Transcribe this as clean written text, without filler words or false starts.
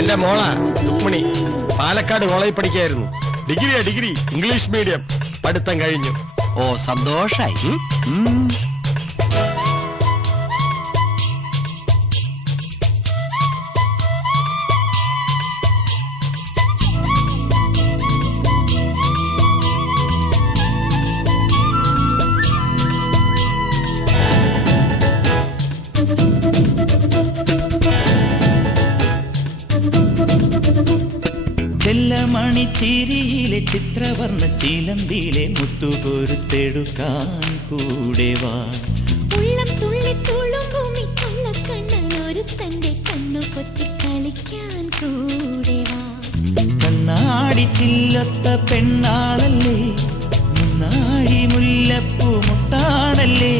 എന്റെ മോള രുക്മിണി പാലക്കാട് കോളേജിൽ പഠിക്കായിരുന്നു. ഡിഗ്രി ഇംഗ്ലീഷ് മീഡിയം പഠിത്തം കഴിഞ്ഞു. ഓ സന്തോഷായി. ചെല്ലമണിച്ചിരിയിലെ ചിത്രവർണ്ണ ചിലമ്പിലെ മുത്തുകൊരുത്തെടുക്കാൻ കൂടെ വാ. ഉള്ളം തുള്ളി തുളുമ്പുമി കള്ളക്കണ്ണൊരുത്തന്റെ കണ്ണു കൊത്തി കളിക്കാൻ കൂടെ വാ. കണ്ണാടി ചില്ലത്ത പെണ്ണാളല്ലേ, മുന്നാഴി മുല്ലപ്പൂ മുട്ടാണല്ലേ,